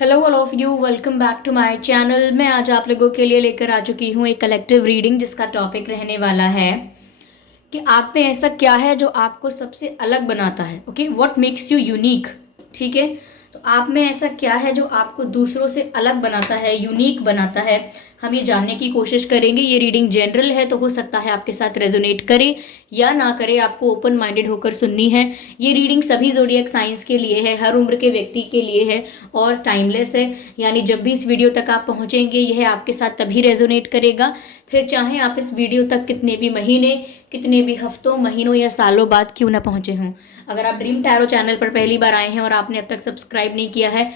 Hello all of you, welcome back to my channel. मैं आज आप लोगों के लिए लेकर आ चुकी हूँ एक कलेक्टिव रीडिंग जिसका टॉपिक रहने वाला है कि आप में ऐसा क्या है जो आपको सबसे अलग बनाता है। Okay, what makes you unique. ठीक है, तो आप में ऐसा क्या है जो आपको दूसरों से अलग बनाता है, यूनिक बनाता है। हम ये जानने की कोशिश करेंगे। ये रीडिंग जनरल है तो हो सकता है आपके साथ रेजोनेट करे या ना करे, आपको ओपन माइंडेड होकर सुननी है। ये रीडिंग सभी जोडियक साइंस के लिए है, हर उम्र के व्यक्ति के लिए है और टाइमलेस है। यानी जब भी इस वीडियो तक आप पहुंचेंगे यह आपके साथ तभी रेजोनेट करेगा। फिर चाहे आप इस वीडियो तक कितने भी महीने, कितने भी हफ्तों, महीनों या सालों बाद क्यों ना पहुंचे हों। अगर आप ड्रीम टैरो चैनल पर पहली बार आए हैं और आपने अब तक सब्सक्राइब नहीं किया है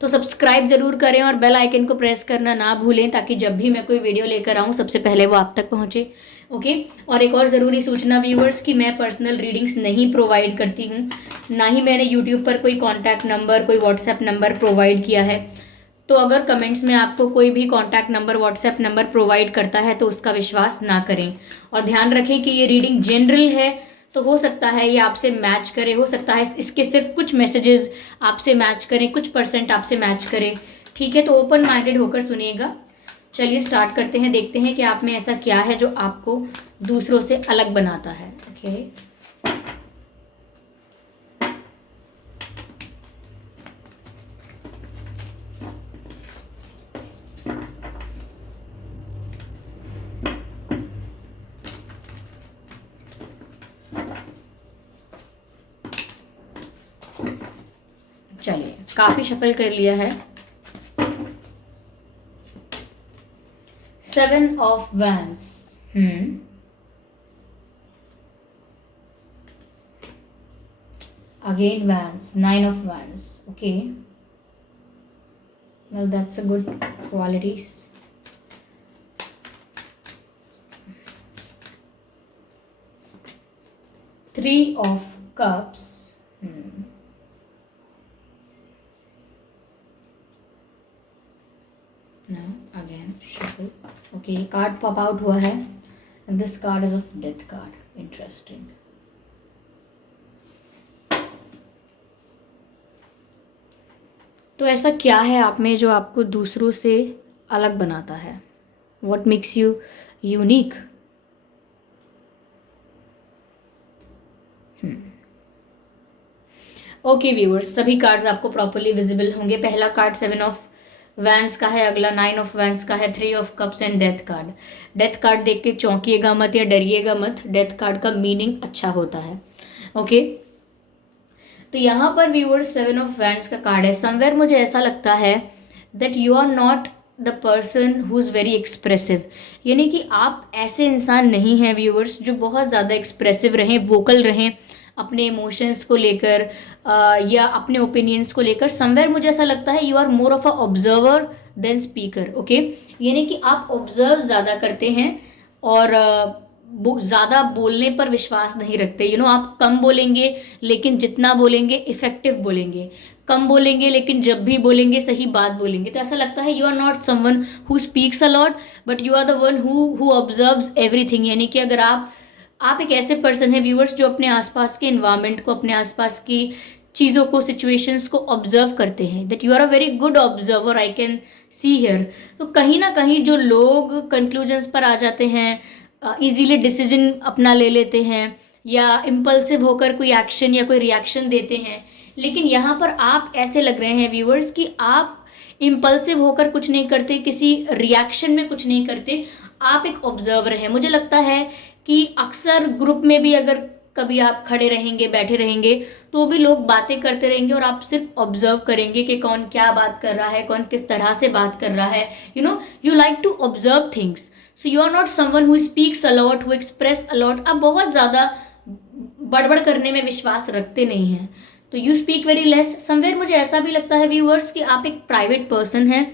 तो सब्सक्राइब जरूर करें और बेल आइकन को प्रेस करना ना भूलें, ताकि जब भी मैं कोई वीडियो लेकर आऊं सबसे पहले वो आप तक पहुंचे। ओके, और एक और ज़रूरी सूचना व्यूअर्स कि मैं पर्सनल रीडिंग्स नहीं प्रोवाइड करती हूँ, ना ही मैंने यूट्यूब पर कोई कॉन्टैक्ट नंबर, कोई व्हाट्सएप नंबर प्रोवाइड किया है। तो अगर कमेंट्स में आपको कोई भी contact number, WhatsApp number provide करता है तो उसका विश्वास ना करें। और ध्यान रखें कि ये रीडिंग जनरल है तो हो सकता है ये आपसे मैच करे, हो सकता है इसके सिर्फ कुछ मैसेजेस आपसे मैच करें, कुछ परसेंट आपसे मैच करें। ठीक है, तो ओपन माइंडेड होकर सुनिएगा। चलिए स्टार्ट करते हैं, देखते हैं कि आप में ऐसा क्या है जो आपको दूसरों से अलग बनाता है। ओके, चलिए काफी शफल कर लिया है। 7 of vents, again Vans, 9 of Vans. Okay, well that's a good qualities. 3 of Cups. Now again shuffle. Okay, card pop out हुआ है and this card is of death card. Interesting. तो ऐसा क्या है आप में जो आपको दूसरों से अलग बनाता है? What makes you unique? Okay viewers, सभी कार्ड्स आपको प्रॉपरली विजिबल होंगे। पहला कार्ड 7 ऑफ वैंस का है, अगला 9 ऑफ वैंस का है, 3 of cups and death card. Death card देख के चौंकिएगा मत या डरिएगा मत, डेथ कार्ड का मीनिंग अच्छा होता है। ओके, तो यहाँ पर व्यूअर्स 7 ऑफ वैंस का कार्ड है। समवेयर मुझे ऐसा लगता है that you are not the person who is very expressive, यानी कि आप ऐसे इंसान नहीं हैं व्यूअर्स जो बहुत ज़्यादा एक्सप्रेसिव रहें, वोकल रहें अपने इमोशंस को लेकर या अपने ओपिनियंस को लेकर। समवेयर मुझे ऐसा लगता है you are more of a observer than speaker. Okay, यानी कि आप ऑब्जर्व ज़्यादा करते हैं और ज़्यादा बोलने पर विश्वास नहीं रखते। आप कम बोलेंगे लेकिन जितना बोलेंगे इफेक्टिव बोलेंगे, कम बोलेंगे लेकिन जब भी बोलेंगे सही बात बोलेंगे। तो ऐसा लगता है you are not someone who speaks a lot but you are the one who observes everything. यानी कि अगर आप एक ऐसे पर्सन है व्यूअर्स जो अपने आसपास के इन्वायरमेंट को, अपने आसपास की चीज़ों को, सिचुएशंस को ऑब्जर्व करते हैं। That you are a very good observer, I can see here. तो कहीं ना कहीं जो लोग कंक्लूजन्स पर आ जाते हैं, इजीली डिसीजन अपना ले लेते हैं या इम्पल्सिव होकर कोई एक्शन या कोई रिएक्शन देते हैं, लेकिन यहाँ पर आप ऐसे लग रहे हैं व्यूअर्स कि आप इम्पल्सिव होकर कुछ नहीं करते, किसी रिएक्शन में कुछ नहीं करते, आप एक ऑब्जर्वर हैं। मुझे लगता है कि अक्सर ग्रुप में भी अगर कभी आप खड़े रहेंगे, बैठे रहेंगे तो भी लोग बातें करते रहेंगे और आप सिर्फ ऑब्जर्व करेंगे कि कौन क्या बात कर रहा है, कौन किस तरह से बात कर रहा है। You like to observe things, so you are not someone who speaks a lot, who express a lot. आप बहुत ज़्यादा बड़बड़ करने में विश्वास रखते नहीं हैं, तो you speak very less. Somewhere मुझे ऐसा भी लगता है व्यूअर्स कि आप एक प्राइवेट पर्सन हैं।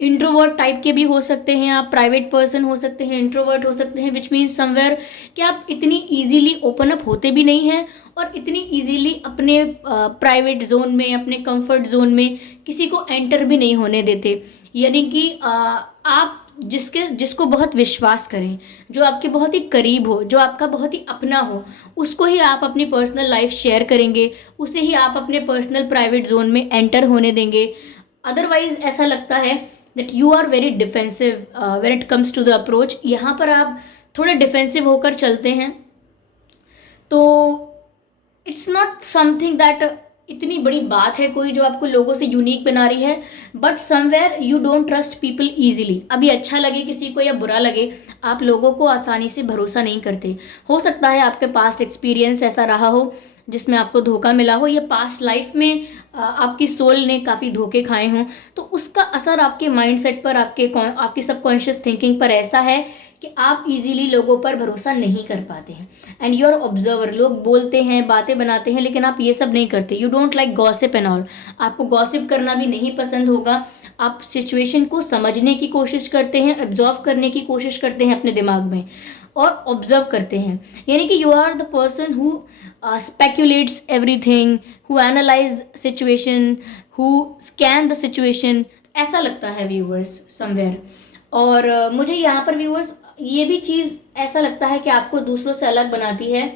इंट्रोवर्ट टाइप के भी हो सकते हैं आप, प्राइवेट पर्सन हो सकते हैं, इंट्रोवर्ट हो सकते हैं, विच मीन्स समवेयर कि आप इतनी इजीली ओपन अप होते भी नहीं हैं और इतनी इजीली अपने प्राइवेट जोन में, अपने कंफर्ट जोन में किसी को एंटर भी नहीं होने देते। यानी कि आप जिसको बहुत विश्वास करें, जो आपके बहुत ही करीब हो, जो आपका बहुत ही अपना हो, उसको ही आप अपनी पर्सनल लाइफ शेयर करेंगे, उसे ही आप अपने पर्सनल प्राइवेट जोन में एंटर होने देंगे। अदरवाइज ऐसा लगता है that you are very defensive when it comes to the approach. यहाँ पर आप थोड़े डिफेंसिव होकर चलते हैं, तो इट्स नॉट समथिंग दैट इतनी बड़ी बात है कोई जो आपको लोगों से यूनिक बना रही है, but somewhere you don't trust people easily. अभी अच्छा लगे किसी को या बुरा लगे, आप लोगों को आसानी से भरोसा नहीं करते। हो सकता है आपके पास्ट एक्सपीरियंस ऐसा रहा हो जिसमें आपको धोखा मिला हो, या पास्ट लाइफ में आपकी सोल ने काफ़ी धोखे खाए हों, तो उसका असर आपके माइंडसेट पर, आपकी सबकॉन्शियस थिंकिंग पर ऐसा है कि आप इजीली लोगों पर भरोसा नहीं कर पाते हैं। एंड यू आर ऑब्जर्वर, लोग बोलते हैं, बातें बनाते हैं, लेकिन आप ये सब नहीं करते। You don't like gossip and all, आपको गॉसिप करना भी नहीं पसंद होगा। आप सिचुएशन को समझने की कोशिश करते हैं, एब्जॉर्व करने की कोशिश करते हैं अपने दिमाग में, और ऑब्जर्व करते हैं। यानी कि you are the person who speculates everything, who analyse situation, who scan the situation, ऐसा लगता है व्यूअर्स समवेयर। और मुझे यहाँ पर व्यूअर्स ये भी चीज़ ऐसा लगता है कि आपको दूसरों से अलग बनाती है,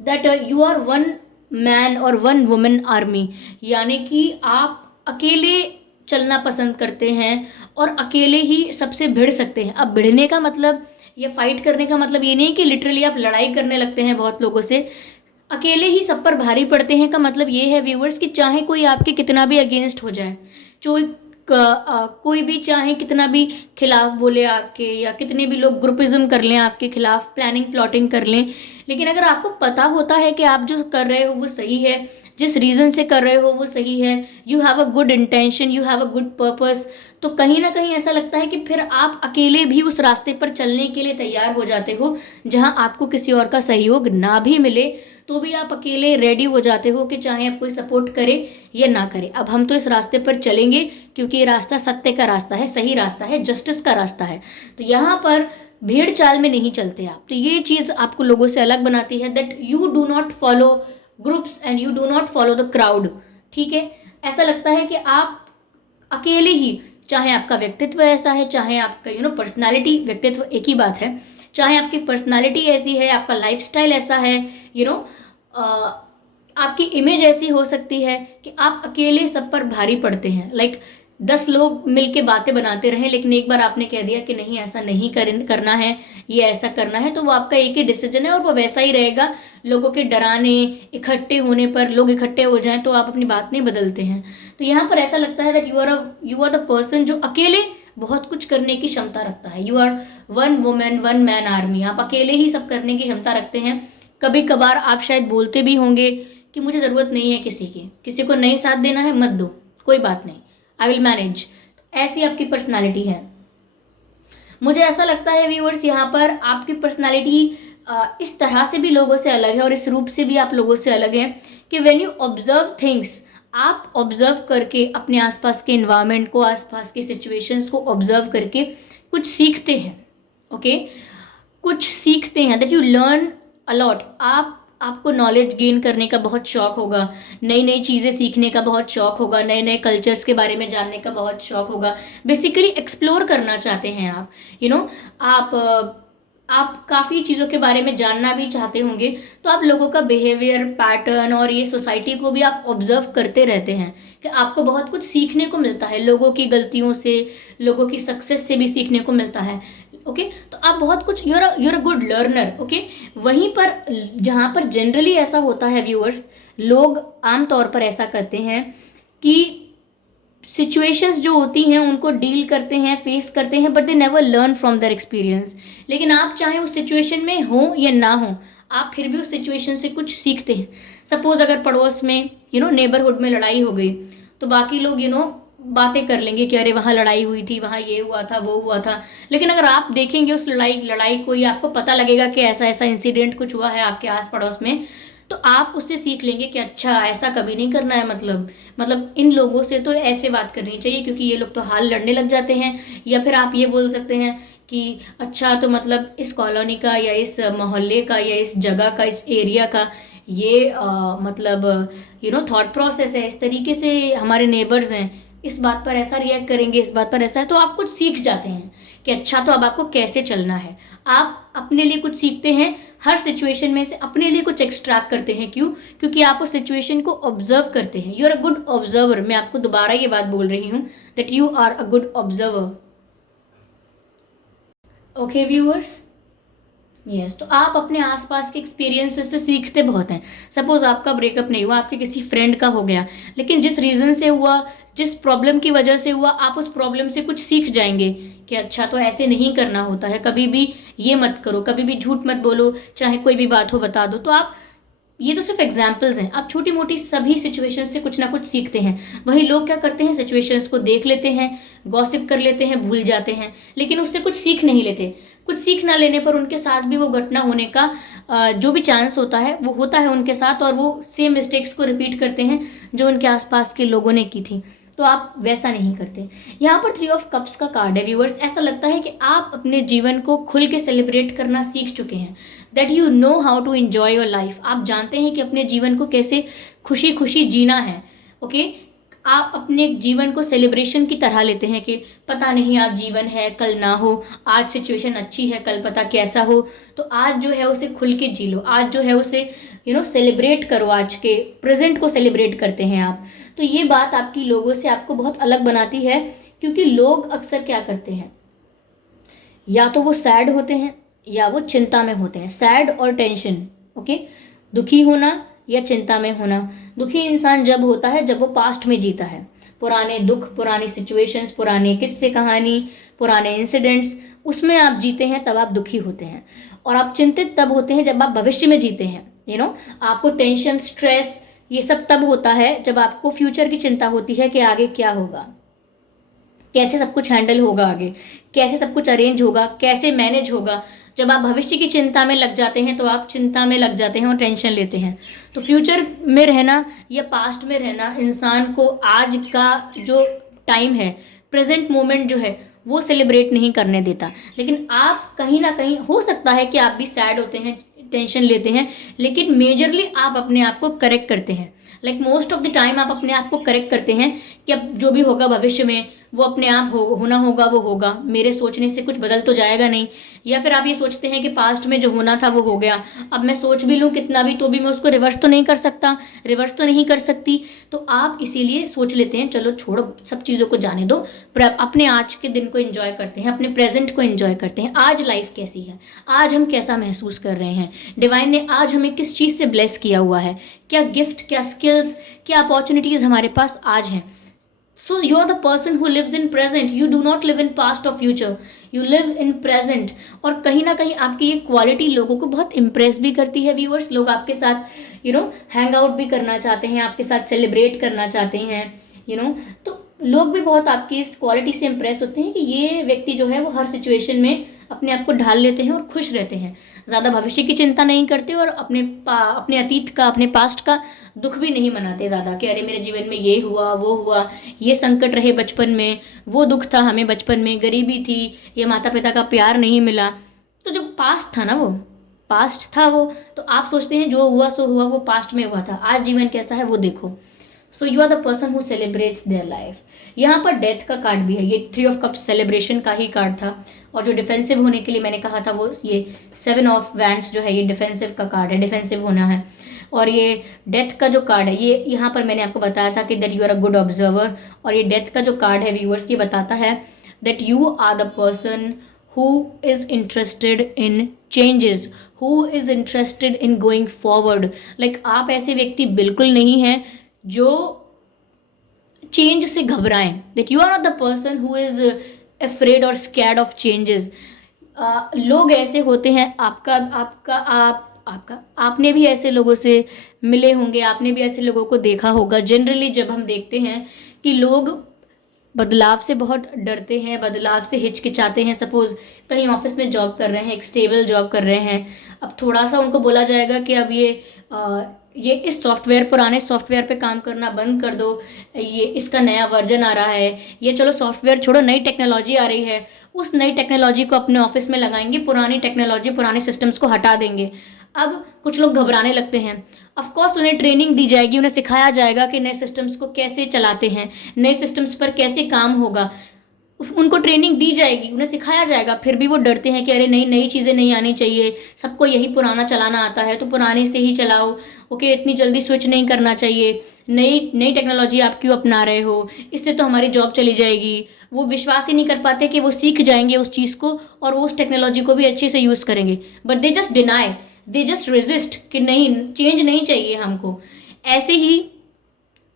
that you are one man और वन वुमेन आर्मी। यानी कि आप अकेले चलना पसंद करते हैं और अकेले ही सबसे भिड़ सकते हैं। अब भिड़ने का मतलब, या फाइट करने का मतलब ये नहीं कि लिटरली आप लड़ाई करने लगते हैं बहुत लोगों से। अकेले ही सब पर भारी पड़ते हैं का मतलब ये है व्यूअर्स कि चाहे कोई आपके कितना भी अगेंस्ट हो जाए, कोई भी चाहे कितना भी खिलाफ बोले आपके, या कितने भी लोग ग्रुपिज्म कर लें आपके खिलाफ, प्लानिंग प्लॉटिंग कर लें, लेकिन अगर आपको पता होता है कि आप जो कर रहे हो वो सही है, जिस रीज़न से कर रहे हो वो सही है, you have a good intention, you have a good purpose, तो कहीं ना कहीं ऐसा लगता है कि फिर आप अकेले भी उस रास्ते पर चलने के लिए तैयार हो जाते हो। जहां आपको किसी और का सहयोग ना भी मिले तो भी आप अकेले रेडी हो जाते हो कि चाहे आप कोई सपोर्ट करे या ना करे, अब हम तो इस रास्ते पर चलेंगे क्योंकि ये रास्ता सत्य का रास्ता है, सही रास्ता है, जस्टिस का रास्ता है। तो यहाँ पर भीड़ चाल में नहीं चलते आप। तो ये चीज़ आपको लोगों से अलग बनाती है, that you do not follow groups and you do not follow the crowd. ठीक है, ऐसा लगता है कि आप अकेले ही, चाहे आपका व्यक्तित्व ऐसा है, चाहे आपका पर्सनालिटी, व्यक्तित्व एक ही बात है, चाहे आपकी पर्सनालिटी ऐसी है, आपका लाइफस्टाइल ऐसा है, आपकी इमेज ऐसी हो सकती है कि आप अकेले सब पर भारी पड़ते हैं। लाइक 10 लोग मिलके बातें बनाते रहें, लेकिन एक बार आपने कह दिया कि नहीं ऐसा नहीं करना है, ये ऐसा करना है, तो वो आपका एक ही डिसीजन है और वो वैसा ही रहेगा। लोगों के डराने, इकट्ठे होने पर, लोग इकट्ठे हो जाएं तो आप अपनी बात नहीं बदलते हैं। तो यहाँ पर ऐसा लगता है that you are the person जो अकेले बहुत कुछ करने की क्षमता रखता है। You are one woman one man army, आप अकेले ही सब करने की क्षमता रखते हैं। कभी कभार आप शायद बोलते भी होंगे कि मुझे ज़रूरत नहीं है किसी की, किसी को नहीं साथ देना है मत दो, कोई बात नहीं, आई विल मैनेज। ऐसी आपकी पर्सनालिटी है। मुझे ऐसा लगता है व्यूअर्स यहाँ पर आपकी पर्सनालिटी इस तरह से भी लोगों से अलग है और इस रूप से भी आप लोगों से अलग है कि व्हेन यू ऑब्जर्व थिंग्स, आप ऑब्जर्व करके अपने आसपास के इन्वायरमेंट को, आसपास के सिचुएशंस को ऑब्जर्व करके कुछ सीखते हैं। ओके, कुछ सीखते हैं, दैट यू लर्न अलॉट। आपको नॉलेज गेन करने का बहुत शौक होगा, नई नई चीज़ें सीखने का बहुत शौक होगा, नए नए कल्चर्स के बारे में जानने का बहुत शौक होगा। बेसिकली एक्सप्लोर करना चाहते हैं आप। आप काफ़ी चीज़ों के बारे में जानना भी चाहते होंगे, तो आप लोगों का बिहेवियर पैटर्न और ये सोसाइटी को भी आप ऑब्जर्व करते रहते हैं कि आपको बहुत कुछ सीखने को मिलता है, लोगों की गलतियों से, लोगों की सक्सेस से भी सीखने को मिलता है। ओके, तो आप बहुत कुछ, you're a good learner. Okay, वहीं पर जहाँ पर जनरली ऐसा होता है व्यूअर्स, लोग आमतौर पर ऐसा करते हैं कि सिचुएशंस जो होती हैं उनको डील करते हैं, फेस करते हैं, but they never learn from their experience. लेकिन आप चाहे उस सिचुएशन में हो या ना हो, आप फिर भी उस सिचुएशन से कुछ सीखते हैं। सपोज अगर पड़ोस में नेबरहुड में लड़ाई हो गई, तो बाकी लोग बातें कर लेंगे कि अरे वहाँ लड़ाई हुई थी, वहाँ ये हुआ था, वो हुआ था। लेकिन अगर आप देखेंगे उस लड़ाई को, या आपको पता लगेगा कि ऐसा ऐसा इंसिडेंट कुछ हुआ है आपके आस पड़ोस में, तो आप उससे सीख लेंगे कि अच्छा ऐसा कभी नहीं करना है, मतलब इन लोगों से तो ऐसे बात करनी चाहिए क्योंकि ये लोग तो हाल लड़ने लग जाते हैं। या फिर आप ये बोल सकते हैं कि अच्छा, तो मतलब इस कॉलोनी का या इस मोहल्ले का या इस जगह का, इस एरिया का ये थॉट प्रोसेस है, इस तरीके से हमारे नेबर्स हैं, इस बात पर ऐसा रिएक्ट करेंगे, इस बात पर ऐसा है। तो आप कुछ सीख जाते हैं कि अच्छा तो अब आपको कैसे चलना है। आप अपने लिए कुछ सीखते हैं, हर सिचुएशन में से अपने लिए कुछ एक्सट्रैक्ट करते हैं। क्यों? क्योंकि आप उस सिचुएशन को ऑब्जर्व करते हैं। You are a good observer. मैं आपको दोबारा ये बात बोल रही हूँ that you are a good observer. Okay viewers, yes तो आप अपने आसपास के एक्सपीरियंसेस से सीखते बहुत हैं। सपोज आपका ब्रेकअप नहीं हुआ, आपके किसी फ्रेंड का हो गया, लेकिन जिस रीजन से हुआ, जिस प्रॉब्लम की वजह से हुआ, आप उस प्रॉब्लम से कुछ सीख जाएंगे कि अच्छा तो ऐसे नहीं करना होता है, कभी भी ये मत करो, कभी भी झूठ मत बोलो, चाहे कोई भी बात हो बता दो। तो आप, ये तो सिर्फ एग्जाम्पल्स हैं, आप छोटी मोटी सभी सिचुएशन से कुछ ना कुछ सीखते हैं। वही लोग क्या करते हैं, सिचुएशंस को देख लेते हैं, गॉसिप कर लेते हैं, भूल जाते हैं, लेकिन उससे कुछ सीख नहीं लेते। कुछ सीख ना लेने पर उनके साथ भी वो घटना होने का जो भी चांस होता है वो होता है उनके साथ, और वो सेम मिस्टेक्स को रिपीट करते हैं जो उनके आसपास के लोगों ने की थी। तो आप वैसा नहीं करते। यहाँ पर 3 ऑफ कप्स का कार्ड है व्यूअर्स। ऐसा लगता है कि आप अपने जीवन को खुल के सेलिब्रेट करना सीख चुके हैं, that you know how to enjoy your life. आप जानते हैं कि अपने जीवन को कैसे खुशी खुशी जीना है। ओके, आप अपने जीवन को सेलिब्रेशन की तरह लेते हैं कि पता नहीं आज जीवन है कल ना हो, आज सिचुएशन अच्छी है कल पता कैसा हो, तो आज जो है उसे खुल के जी लो, आज जो है उसे सेलिब्रेट करो, आज के प्रेजेंट को सेलिब्रेट करते हैं आप। तो ये बात आपकी लोगों से आपको बहुत अलग बनाती है, क्योंकि लोग अक्सर क्या करते हैं, या तो वो सैड होते हैं या वो चिंता में होते हैं। सैड और टेंशन, ओके, दुखी होना या चिंता में होना। दुखी इंसान जब होता है जब वो पास्ट में जीता है, पुराने दुख, पुरानी सिचुएशंस, पुराने किस्से कहानी, पुराने इंसिडेंट्स, उसमें आप जीते हैं, तब आप दुखी होते हैं। और आप चिंतित तब होते हैं जब आप भविष्य में जीते हैं। आपको टेंशन, स्ट्रेस, ये सब तब होता है जब आपको फ्यूचर की चिंता होती है कि आगे क्या होगा, कैसे सब कुछ हैंडल होगा, आगे कैसे सब कुछ अरेंज होगा, कैसे मैनेज होगा। जब आप भविष्य की चिंता में लग जाते हैं तो आप चिंता में लग जाते हैं और टेंशन लेते हैं। तो फ्यूचर में रहना या पास्ट में रहना इंसान को आज का जो टाइम है, प्रेजेंट मोमेंट जो है, वो सेलिब्रेट नहीं करने देता। लेकिन आप कहीं ना कहीं, हो सकता है कि आप भी सैड होते हैं, टेंशन लेते हैं, लेकिन मेजरली आप अपने आप को करेक्ट करते हैं। Like most of the time आप अपने आप को करेक्ट करते हैं कि अब जो भी होगा भविष्य में वो अपने आप होना होगा, वो होगा, मेरे सोचने से कुछ बदल तो जाएगा नहीं। या फिर आप ये सोचते हैं कि पास्ट में जो होना था वो हो गया, अब मैं सोच भी लूँ कितना भी तो भी मैं उसको रिवर्स तो नहीं कर सकता, रिवर्स तो नहीं कर सकती। तो आप इसीलिए सोच लेते हैं चलो छोड़ो, सब चीज़ों को जाने दो, पर अपने आज के दिन को एंजॉय करते हैं, अपने प्रेजेंट को एंजॉय करते हैं। आज लाइफ कैसी है, आज हम कैसा महसूस कर रहे हैं, डिवाइन ने आज हमें किस चीज़ से ब्लेस किया हुआ है, क्या गिफ्ट, क्या स्किल्स, क्या अपॉर्चुनिटीज़ हमारे पास आज हैं। So you are the person who lives in present. You do not live in past or future. You live in present. और कहीं ना कहीं आपकी ये क्वालिटी लोगों को बहुत इम्प्रेस भी करती है व्यूअर्स। लोग आपके साथ हैंग आउट भी करना चाहते हैं, आपके साथ सेलिब्रेट करना चाहते हैं तो लोग भी बहुत आपकी इस क्वालिटी से इम्प्रेस होते हैं कि ये व्यक्ति जो है वो हर सिचुएशन में अपने आप को ढाल लेते हैं और खुश रहते हैं, ज़्यादा भविष्य की चिंता नहीं करते और अपने अतीत का, अपने पास्ट का दुख भी नहीं मनाते ज़्यादा कि अरे मेरे जीवन में ये हुआ, वो हुआ, ये संकट रहे बचपन में, वो दुख था हमें बचपन में, गरीबी थी, ये माता पिता का प्यार नहीं मिला। तो जो पास्ट था ना, वो पास्ट था वो, तो आप सोचते हैं जो हुआ सो हुआ, वो पास्ट में हुआ था, आज जीवन कैसा है वो देखो। So you are the person who celebrates their life. यहाँ पर डेथ का कार्ड भी है, ये 3 ऑफ कप्स सेलिब्रेशन का ही कार्ड था। और जो डिफेंसिव होने के लिए मैंने कहा था वो ये 7 ऑफ वैंड्स जो है ये डिफेंसिव का कार्ड है, डिफेंसिव होना है। और ये डेथ का जो कार्ड है, ये यहाँ पर मैंने आपको बताया था कि that you are a good observer. और ये डेथ का जो कार्ड है व्यूअर्स, ये बताता है that you are the person who is interested in changes, who is interested in going forward. Like आप ऐसे व्यक्ति बिल्कुल नहीं हैं जो चेंज से घबराएं, that you are not the person who is afraid और स्कैर्ड ऑफ चेंजेस। लोग ऐसे होते हैं, आपने भी ऐसे लोगों से मिले होंगे, आपने भी ऐसे लोगों को देखा होगा। जनरली जब हम देखते हैं कि लोग बदलाव से बहुत डरते हैं, बदलाव से हिचकिचाते हैं। सपोज कहीं ऑफिस में जॉब कर रहे हैं, एक स्टेबल जॉब कर रहे हैं, अब थोड़ा सा उनको बोला जाएगा कि अब ये इस सॉफ्टवेयर, पुराने सॉफ्टवेयर पे काम करना बंद कर दो, ये इसका नया वर्जन आ रहा है, ये चलो सॉफ्टवेयर छोड़ो, नई टेक्नोलॉजी आ रही है, उस नई टेक्नोलॉजी को अपने ऑफिस में लगाएंगे, पुरानी टेक्नोलॉजी, पुराने सिस्टम्स को हटा देंगे। अब कुछ लोग घबराने लगते हैं। ऑफकोर्स उन्हें ट्रेनिंग दी जाएगी, उन्हें सिखाया जाएगा कि नए सिस्टम्स को कैसे चलाते हैं, नए सिस्टम्स पर कैसे काम होगा। उनको ट्रेनिंग दी जाएगी, उन्हें सिखाया जाएगा, फिर भी वो डरते हैं कि अरे नहीं, नई चीज़ें नहीं आनी चाहिए, सबको यही पुराना चलाना आता है तो पुराने से ही चलाओ, ओके, इतनी जल्दी स्विच नहीं करना चाहिए, नई नई टेक्नोलॉजी आप क्यों अपना रहे हो, इससे तो हमारी जॉब चली जाएगी। वो विश्वास ही नहीं कर पाते कि वो सीख जाएंगे उस चीज़ को और वो उस टेक्नोलॉजी को भी अच्छे से यूज़ करेंगे, but they just deny, they just resist कि नहीं, चेंज नहीं चाहिए हमको। ऐसे ही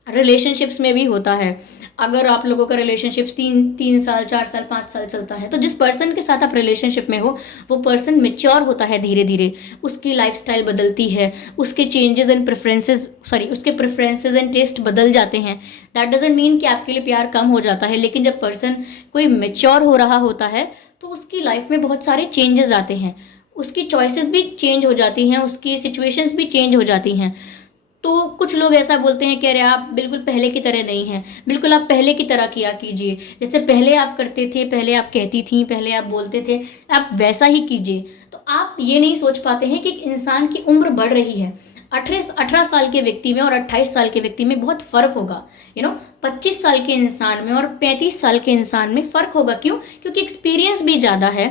रिलेशनशिप्स में भी होता है। अगर आप लोगों का रिलेशनशिप्स 3 साल 4 साल 5 साल चलता है, तो जिस पर्सन के साथ आप रिलेशनशिप में हो वो पर्सन मेच्योर होता है धीरे धीरे, उसकी लाइफस्टाइल बदलती है, उसके चेंजेस एंड प्रेफरेंसेस उसके प्रेफरेंसेस एंड टेस्ट बदल जाते हैं। दैट डजंट मीन कि आपके लिए प्यार कम हो जाता है, लेकिन जब पर्सन कोई मेच्योर हो रहा होता है तो उसकी लाइफ में बहुत सारे चेंजेस आते हैं, उसकी चॉइसेस भी चेंज हो जाती हैं, उसकी सिचुएशंस भी चेंज हो जाती हैं। तो कुछ लोग ऐसा बोलते हैं कि अरे आप बिल्कुल पहले की तरह नहीं हैं, बिल्कुल आप पहले की तरह किया कीजिए, जैसे पहले आप करते थे, पहले आप कहती थी, पहले आप बोलते थे, आप वैसा ही कीजिए। तो आप ये नहीं सोच पाते हैं कि एक इंसान की उम्र बढ़ रही है। 18 साल के व्यक्ति में और 28 साल के व्यक्ति में बहुत फर्क होगा, 25 साल के इंसान में और 35 साल के इंसान में फर्क होगा। क्यों? क्योंकि एक्सपीरियंस भी ज़्यादा है,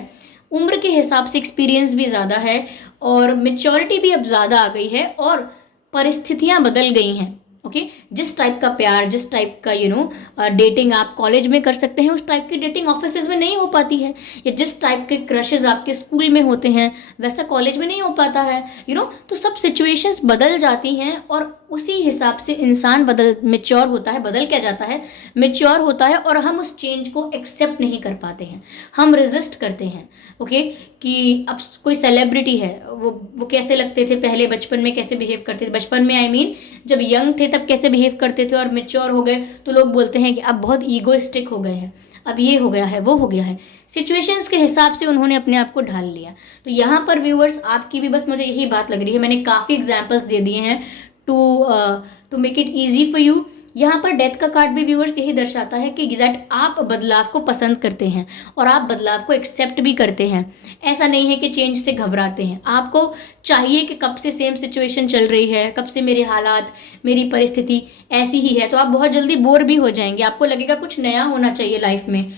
उम्र के हिसाब से एक्सपीरियंस भी ज़्यादा है और मेच्योरिटी भी अब ज़्यादा आ गई है और परिस्थितियां बदल गई हैं। ओके, जिस टाइप का प्यार, जिस टाइप का डेटिंग आप कॉलेज में कर सकते हैं, उस टाइप की डेटिंग ऑफिसेज में नहीं हो पाती है, या जिस टाइप के क्रशेज आपके स्कूल में होते हैं वैसा कॉलेज में नहीं हो पाता है। तो सब सिचुएशंस बदल जाती हैं और उसी हिसाब से इंसान मेच्योर होता है, बदल क्या जाता है, मेच्योर होता है और हम उस चेंज को एक्सेप्ट नहीं कर पाते हैं, हम रेजिस्ट करते हैं। ओके, कि अब कोई सेलिब्रिटी है, वो कैसे लगते थे पहले, बचपन में कैसे बिहेव करते थे, बचपन में आई मीन जब यंग थे तब कैसे बिहेव करते थे, और मेच्योर हो गए तो लोग बोलते हैं कि अब बहुत ईगोइस्टिक हो गए हैं, अब ये हो गया है, वो हो गया है। सिचुएशंस के हिसाब से उन्होंने अपने आप को ढाल लिया। तो यहाँ पर व्यूअर्स आपकी भी बस मुझे यही बात लग रही है, मैंने काफ़ी एग्जाम्पल्स दे दिए हैं to make it easy for you. यहाँ पर डेथ का कार्ड भी व्यूअर्स यही दर्शाता है कि दैट आप बदलाव को पसंद करते हैं और आप बदलाव को एक्सेप्ट भी करते हैं। ऐसा नहीं है कि चेंज से घबराते हैं, आपको चाहिए कि कब से सेम सिचुएशन चल रही है, कब से मेरे हालात, मेरी परिस्थिति ऐसी ही है, तो आप बहुत जल्दी बोर भी हो जाएंगे। आपको लगेगा कुछ नया होना चाहिए लाइफ में,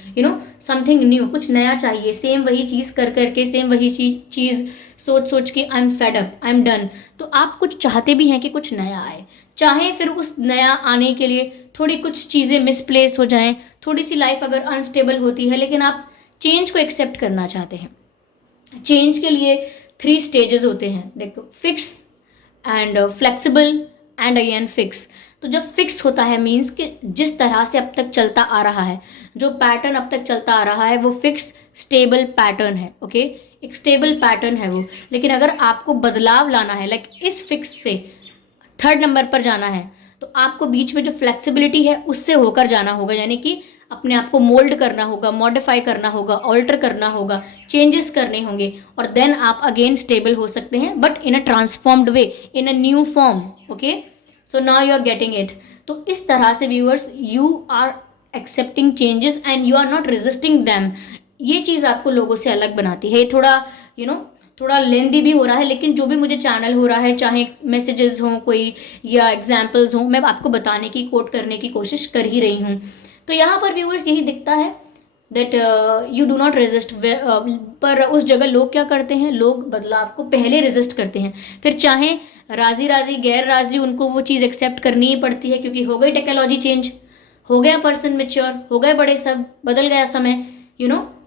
समथिंग न्यू, कुछ नया चाहिए। सेम वही चीज़ कर करके, सेम वही चीज़ सोच सोच के I am fed up, I am done. तो आप कुछ चाहते भी हैं कि कुछ नया आए, चाहे फिर उस नया आने के लिए थोड़ी कुछ चीज़ें मिसप्लेस हो जाएं, थोड़ी सी लाइफ अगर अनस्टेबल होती है, लेकिन आप चेंज को एक्सेप्ट करना चाहते हैं। चेंज के लिए 3 स्टेजेस होते हैं, देखो, fix and flexible and again fix. तो जब फिक्स होता है मीन्स कि जिस तरह से अब तक चलता आ रहा है, जो पैटर्न अब तक चलता आ रहा है वो फिक्स स्टेबल पैटर्न है। ओके, एक स्टेबल पैटर्न है वो। लेकिन अगर आपको बदलाव लाना है, लाइक इस फिक्स से 3rd नंबर पर जाना है, तो आपको बीच में जो फ्लेक्सिबिलिटी है उससे होकर जाना होगा, यानी कि अपने आप को मोल्ड करना होगा, मॉडिफाई करना होगा, ऑल्टर करना होगा, चेंजेस करने होंगे, और देन आप अगेन स्टेबल हो सकते हैं, but in a transformed way, in a new form. Okay, so now you are getting it. तो इस तरह से viewers, you are accepting changes and you are not resisting them. ये चीज़ आपको लोगों से अलग बनाती है। ये थोड़ा थोड़ा लेंदी भी हो रहा है, लेकिन जो भी मुझे चैनल हो रहा है, चाहे मैसेजेस हों कोई या एग्जाम्पल्स हों, मैं आपको बताने की, कोट करने की कोशिश कर ही रही हूँ। तो यहाँ पर व्यूअर्स यही दिखता है that you do not resist. पर उस जगह लोग क्या करते हैं, लोग बदलाव को पहले रेजिस्ट करते हैं, फिर चाहे राजी राजी गैर राजी उनको वो चीज़ एक्सेप्ट करनी ही पड़ती है, क्योंकि हो गई टेक्नोलॉजी चेंज, हो गया पर्सन मेच्योर, हो गए बड़े, सब बदल गया समय।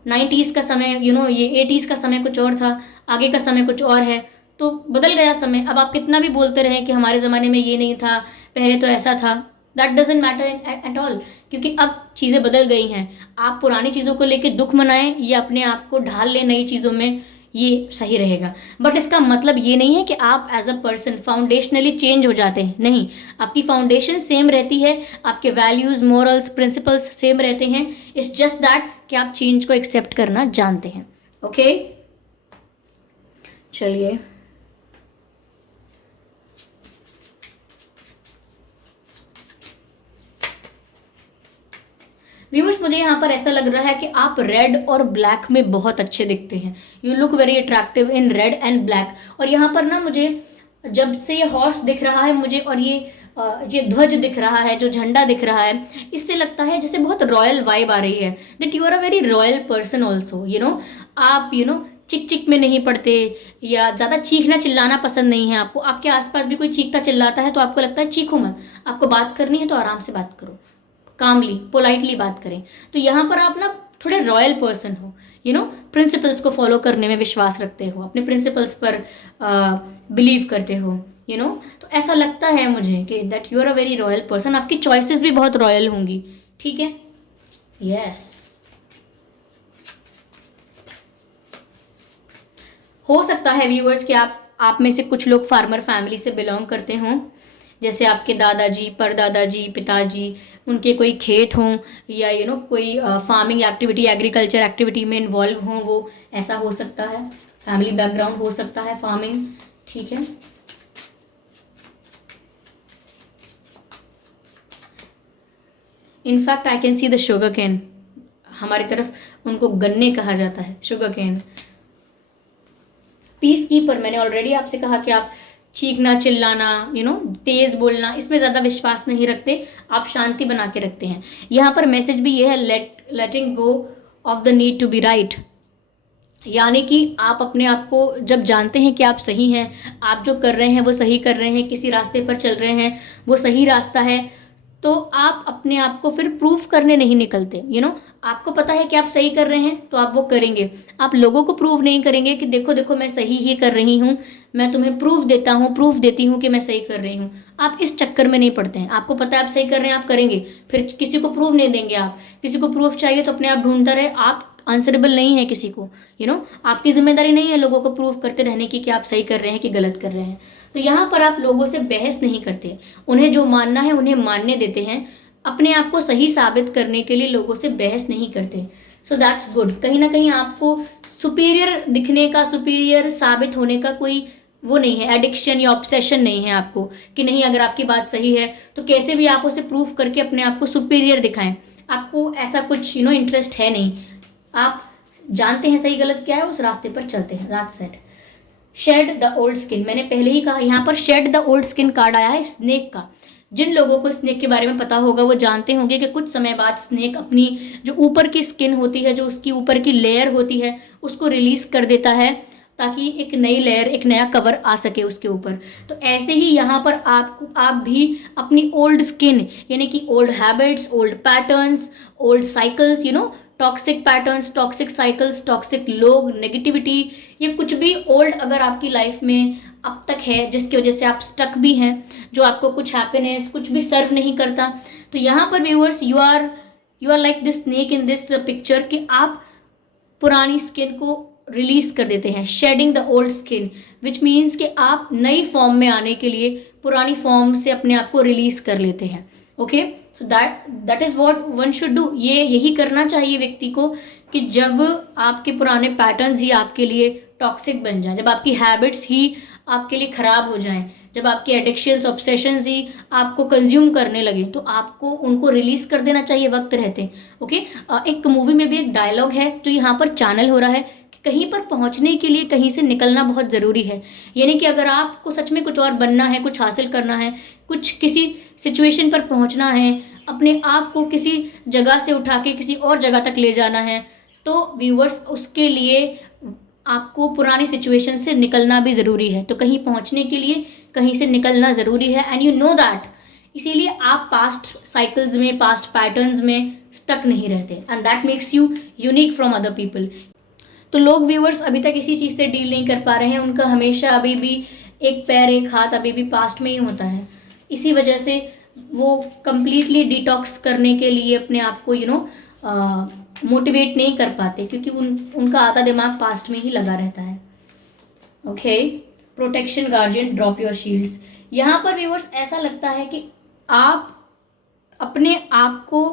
90s का समय, ये 80s का समय कुछ और था, आगे का समय कुछ और है, तो बदल गया समय। अब आप कितना भी बोलते रहें कि हमारे ज़माने में ये नहीं था, पहले तो ऐसा था, that doesn't matter at all, क्योंकि अब चीज़ें बदल गई हैं। आप पुरानी चीज़ों को लेकर दुख मनाएं या अपने आप को ढाल लें नई चीज़ों में, ये सही रहेगा। बट इसका मतलब ये नहीं है कि आप as a person foundationally change हो जाते हैं, नहीं, आपकी फाउंडेशन सेम रहती है, आपके वैल्यूज़, मॉरल्स, प्रिंसिपल्स सेम रहते हैं। इट्स जस्ट दैट कि आप चेंज को एक्सेप्ट करना जानते हैं। ओके, चलिए व्यूअर्स, मुझे यहाँ पर ऐसा लग रहा है कि आप रेड और ब्लैक में बहुत अच्छे दिखते हैं। You look very attractive in red and black. और यहाँ पर ना मुझे जब से ये हॉर्स दिख रहा है मुझे, और ये ये ध्वज दिख रहा है, जो झंडा दिख रहा है, इससे लगता है जैसे बहुत रॉयल वाइब आ रही है, that you are a very royal person also, आप चिक चिक में नहीं पड़ते, या ज़्यादा चीखना चिल्लाना पसंद नहीं है आपको। आपके आसपास भी कोई चीखता चिल्लाता है तो आपको लगता है चीखो मत, आपको बात करनी है तो आराम से बात करो, कामली पोलाइटली बात करें। तो यहाँ पर आप ना थोड़े रॉयल पर्सन हो, प्रिंसिपल्स को फॉलो करने में विश्वास रखते हो, अपने प्रिंसिपल्स पर बिलीव करते हो, तो ऐसा लगता है मुझे कि that you are a very royal person. आपकी चॉइसेस भी बहुत रॉयल होंगी, ठीक है। यस, हो सकता है व्यूअर्स कि आप में से कुछ लोग फार्मर फैमिली से बिलोंग करते हों, जैसे आपके दादाजी, परदादाजी, पिताजी, उनके कोई खेत हों, या कोई फार्मिंग एक्टिविटी, एग्रीकल्चर एक्टिविटी में इन्वॉल्व हों, वो ऐसा हो सकता है। फैमिली बैकग्राउंड हो सकता है फार्मिंग, ठीक है। In fact I can see the sugar cane, हमारी तरफ उनको गन्ने कहा जाता है, शुगर कैन। पीस कीपर, मैंने ऑलरेडी आपसे कहा कि आप चीखना चिल्लाना, तेज बोलना, इसमें ज़्यादा विश्वास नहीं रखते, आप शांति बना के रखते हैं। यहाँ पर मैसेज भी ये है, letting go of the need to be right, यानी कि आप अपने आप को जब जानते हैं कि आप सही हैं, आप जो कर रहे हैं वो सही कर रहे हैं, किसी रास्ते पर चल रहे हैं वो सही रास्ता है, तो आप अपने आप को फिर प्रूफ करने नहीं निकलते। आपको पता है कि आप सही कर रहे हैं तो आप वो करेंगे। आप लोगों को प्रूव नहीं करेंगे कि देखो देखो मैं सही ही कर रही हूँ, मैं तुम्हें प्रूफ देता हूँ, प्रूफ देती हूँ कि मैं सही कर रही हूँ। आप इस चक्कर में नहीं पड़ते हैं। आपको पता है आप सही कर रहे हैं, आप करेंगे, फिर किसी को प्रूफ नहीं देंगे। आप किसी को प्रूफ चाहिए तो अपने आप ढूंढता रहे, आप आंसरेबल नहीं है किसी को। आपकी जिम्मेदारी नहीं है लोगों को प्रूफ करते रहने की कि आप सही कर रहे हैं कि गलत कर रहे हैं। तो यहाँ पर आप लोगों से बहस नहीं करते, उन्हें जो मानना है उन्हें मानने देते हैं। अपने आप को सही साबित करने के लिए लोगों से बहस नहीं करते। So that's good. कहीं ना कहीं आपको सुपीरियर दिखने का, सुपीरियर साबित होने का कोई वो नहीं है, एडिक्शन या ऑब्सेशन नहीं है आपको कि नहीं अगर आपकी बात सही है तो कैसे भी आप उसे प्रूफ करके अपने आप को सुपीरियर दिखाएं। आपको ऐसा कुछ इंटरेस्ट है नहीं। आप जानते हैं सही गलत क्या है, उस रास्ते पर चलते हैं। That's it. Shed the old skin, मैंने पहले ही कहा, यहाँ पर shed the old skin card आया है स्नेक का। जिन लोगों को स्नेक के बारे में पता होगा वो जानते होंगे कि कुछ समय बाद स्नेक अपनी जो ऊपर की स्किन होती है, जो उसकी ऊपर की लेयर होती है, उसको रिलीज कर देता है ताकि एक नई लेयर, एक नया कवर आ सके उसके ऊपर। तो ऐसे ही यहाँ पर आप भी अपनी ओल्ड स्किन, यानी कि old habits, old patterns, old cycles, toxic patterns, toxic cycles, toxic लोग, नेगेटिविटी, ये कुछ भी ओल्ड अगर आपकी लाइफ में अब तक है जिसकी वजह से आप स्टक भी हैं, जो आपको कुछ हैप्पीनेस, कुछ भी सर्व नहीं करता, तो यहाँ पर viewers you are like this snake in this picture, कि आप पुरानी स्किन को रिलीज कर देते हैं। Shedding the old skin which means कि आप नई फॉर्म में आने के लिए पुरानी फॉर्म से अपने आप को रिलीज कर लेते हैं। Okay, so that is what one should do. यही करना चाहिए व्यक्ति को कि जब आपके पुराने पैटर्न्स ही आपके लिए टॉक्सिक बन जाए, जब आपकी हैबिट्स ही आपके लिए खराब हो जाएं, जब आपके एडिक्शंस, ऑब्सेशंस ही आपको कंज्यूम करने लगे, तो आपको उनको रिलीज कर देना चाहिए वक्त रहते। ओके, एक मूवी में भी एक डायलॉग है जो यहाँ पर चैनल हो रहा है कि कहीं पर पहुँचने के लिए कहीं से निकलना बहुत ज़रूरी है। यानी कि अगर आपको सच में कुछ और बनना है, कुछ हासिल करना है, कुछ किसी सिचुएशन पर पहुँचना है, अपने आप को किसी जगह से उठा के किसी और जगह तक ले जाना है, तो व्यूअर्स उसके लिए आपको पुरानी सिचुएशन से निकलना भी ज़रूरी है। तो कहीं पहुंचने के लिए कहीं से निकलना ज़रूरी है, एंड यू नो दैट। इसीलिए आप पास्ट साइकिल्स में, पास्ट पैटर्न्स में स्टक नहीं रहते, and that makes you unique from other people. तो लोग व्यूअर्स अभी तक इसी चीज़ से डील नहीं कर पा रहे हैं, उनका हमेशा अभी भी एक पैर एक हाथ अभी भी पास्ट में ही होता है। इसी वजह से वो कंप्लीटली डिटॉक्स करने के लिए अपने आप को मोटिवेट नहीं कर पाते, क्योंकि उनका आधा दिमाग पास्ट में ही लगा रहता है। Okay, protection guardian, drop your shields. यहाँ पर व्यूअर्स ऐसा लगता है कि आप अपने आप को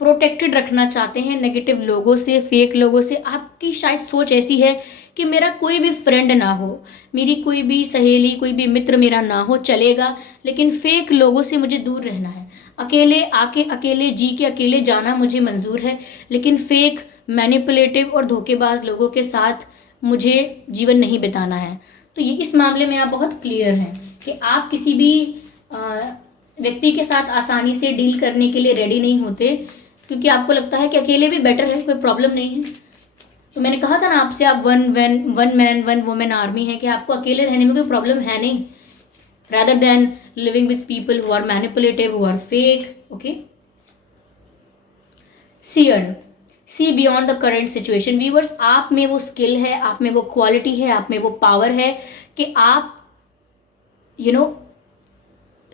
प्रोटेक्टेड रखना चाहते हैं नेगेटिव लोगों से, फेक लोगों से। आपकी शायद सोच ऐसी है कि मेरा कोई भी फ्रेंड ना हो, मेरी कोई भी सहेली, कोई भी मित्र मेरा ना हो, चलेगा, लेकिन फेक लोगों से मुझे दूर रहना है। अकेले आके, अकेले जी के अकेले जाना मुझे मंजूर है, लेकिन फेक, मैनिपुलेटिव और धोखेबाज लोगों के साथ मुझे जीवन नहीं बिताना है। तो ये इस मामले में आप बहुत क्लियर हैं कि आप किसी भी व्यक्ति के साथ आसानी से डील करने के लिए रेडी नहीं होते, क्योंकि आपको लगता है कि अकेले भी बेटर है, कोई प्रॉब्लम नहीं है। तो मैंने कहा था ना आपसे, आप one man one woman army है, कि आपको अकेले रहने में कोई प्रॉब्लम है नहीं, rather than living with people who are manipulative, who are fake. Okay, seer, see beyond the current situation. viewers, आप में वो स्किल है, आप में वो क्वालिटी है, आप में वो पावर है कि आप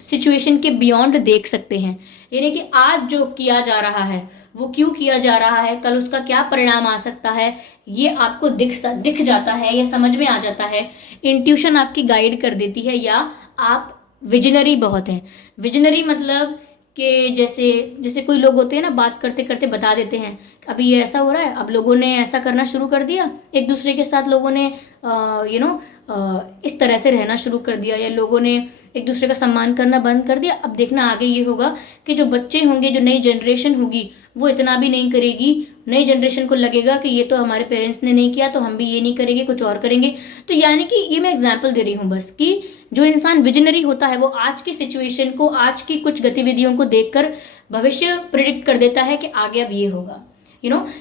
सिचुएशन के बियॉन्ड देख सकते हैं। यानी कि आज जो किया जा रहा है वो क्यों किया जा रहा है, कल उसका क्या परिणाम आ सकता है, ये आपको दिख जाता है, या समझ में आ जाता है। इंट्यूशन आपकी गाइड कर देती है, या आप विजनरी बहुत हैं। विजनरी मतलब कि जैसे कोई लोग होते हैं ना, बात करते करते बता देते हैं अभी ये ऐसा हो रहा है, अब लोगों ने ऐसा करना शुरू कर दिया, एक दूसरे के साथ लोगों ने इस तरह से रहना शुरू कर दिया, या लोगों ने एक दूसरे का सम्मान करना बंद कर दिया। अब देखना आगे ये होगा कि जो बच्चे होंगे, जो नई जनरेशन होगी, वो इतना भी नहीं करेगी। नई जनरेशन को लगेगा कि ये तो हमारे पेरेंट्स ने नहीं किया, तो हम भी ये नहीं करेंगे, कुछ और करेंगे। तो यानी कि ये मैं एग्जाम्पल दे रही हूँ बस, कि जो इंसान विजनरी होता है वो आज की सिचुएशन को, आज की कुछ गतिविधियों को देखकर भविष्य प्रिडिक्ट कर देता है कि आगे अब ये होगा।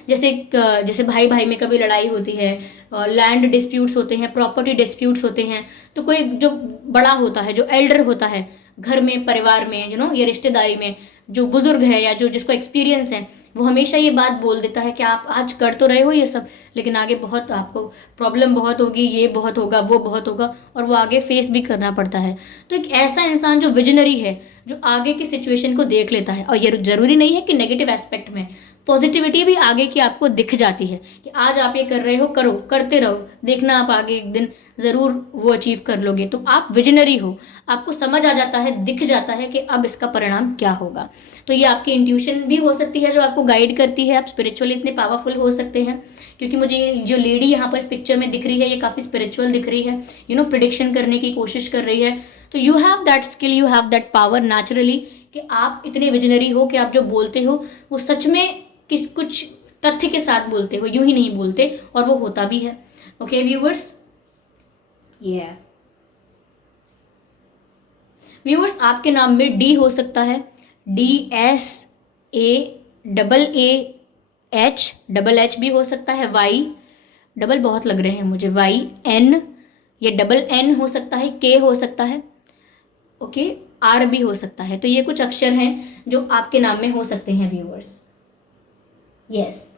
जैसे भाई भाई में कभी लड़ाई होती है, लैंड डिस्प्यूट्स होते हैं, प्रॉपर्टी डिस्प्यूट्स होते हैं, तो कोई जो बड़ा होता है, जो एल्डर होता है घर में, परिवार में, या रिश्तेदारी में, जो बुजुर्ग है या जो जिसको एक्सपीरियंस है, वो हमेशा ये बात बोल देता है कि आप आज कर तो रहे हो ये सब, लेकिन आगे बहुत आपको प्रॉब्लम बहुत होगी, ये बहुत होगा, वो बहुत होगा, और वो आगे फेस भी करना पड़ता है। तो एक ऐसा इंसान जो विजनरी है, जो आगे की सिचुएशन को देख लेता है, और ये जरूरी नहीं है कि नेगेटिव एस्पेक्ट में, पॉजिटिविटी भी आगे की आपको दिख जाती है कि आज आप ये कर रहे हो, करो, करते रहो, देखना आप आगे एक दिन जरूर वो अचीव कर लोगे। तो आप विजनरी हो, आपको समझ आ जाता है, दिख जाता है कि अब इसका परिणाम क्या होगा। तो ये आपकी इंट्यूशन भी हो सकती है जो आपको गाइड करती है। आप स्पिरिचुअली इतने पावरफुल हो सकते हैं, क्योंकि मुझे जो लेडी यहाँ पर इस पिक्चर में दिख रही है, ये काफी स्पिरिचुअल दिख रही है, प्रिडिक्शन करने की कोशिश कर रही है। तो you have that skill, you have that power naturally, कि आप इतने विजनरी हो कि आप जो बोलते हो वो सच में कुछ तथ्य के साथ बोलते हो, यूं ही नहीं बोलते, और वो होता भी है। ओके व्यूअर्स, व्यूअर्स, आपके नाम में डी हो सकता है, DSAAAH भी हो सकता है, वाई डबल बहुत लग रहे हैं मुझे, YN, ये DN हो सकता है, K हो सकता है, ओके, R भी हो सकता है। तो ये कुछ अक्षर हैं जो आपके नाम में हो सकते हैं व्यूअर्स। यस,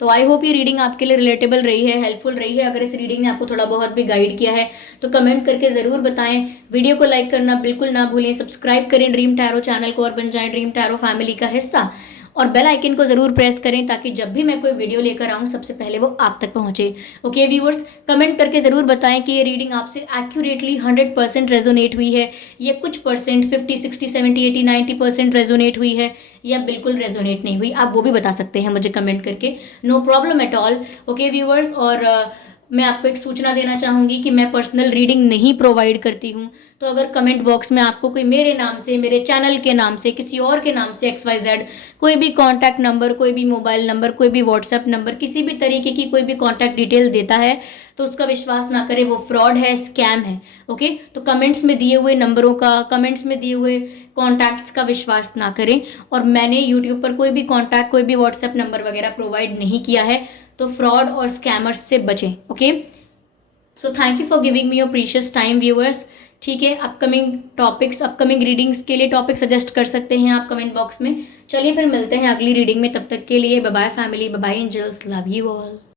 तो आई होप ये रीडिंग आपके लिए रिलेटेबल रही है, हेल्पफुल रही है। अगर इस रीडिंग ने आपको थोड़ा बहुत भी गाइड किया है तो कमेंट करके ज़रूर बताएं। वीडियो को लाइक करना बिल्कुल ना भूलें, सब्सक्राइब करें ड्रीम टैरो चैनल को और बन जाएं ड्रीम टैरो फैमिली का हिस्सा, और बेल आइकन को ज़रूर प्रेस करें ताकि जब भी मैं कोई वीडियो लेकर आऊँ सबसे पहले वो आप तक पहुँचे। ओके व्यूअर्स, कमेंट करके ज़रूर बताएं कि ये रीडिंग आपसे एक्यूरेटली 100% रेजोनेट हुई है, या कुछ परसेंट 50, 60, 70, 80, 90% रेजोनेट हुई है, या बिल्कुल रेजोनेट नहीं हुई। आप वो भी बता सकते हैं मुझे कमेंट करके, no problem at all. Okay viewers, और मैं आपको एक सूचना देना चाहूँगी कि मैं पर्सनल रीडिंग नहीं प्रोवाइड करती हूँ। तो अगर कमेंट बॉक्स में आपको कोई मेरे नाम से, मेरे चैनल के नाम से, किसी और के नाम से XYZ कोई भी कॉन्टैक्ट नंबर, कोई भी मोबाइल नंबर, कोई भी व्हाट्सएप नंबर, किसी भी तरीके की कोई भी कॉन्टैक्ट डिटेल देता है तो उसका विश्वास ना करें, वो फ्रॉड है, स्कैम है। ओके, तो कमेंट्स में दिए हुए नंबरों का, कमेंट्स में दिए हुए कॉन्टैक्ट्स का विश्वास ना करें। और मैंने यूट्यूब पर कोई भी कॉन्टैक्ट, कोई भी व्हाट्सएप नंबर वगैरह प्रोवाइड नहीं किया है, तो फ्रॉड और स्कैमर्स से बचें। Okay, so thank you for giving me your precious time viewers. ठीक है, अपकमिंग टॉपिक्स, अपकमिंग रीडिंग्स के लिए टॉपिक सजेस्ट कर सकते हैं आप कमेंट बॉक्स में। चलिए फिर मिलते हैं अगली रीडिंग में, तब तक के लिए bye bye family, bye bye angels, love you all.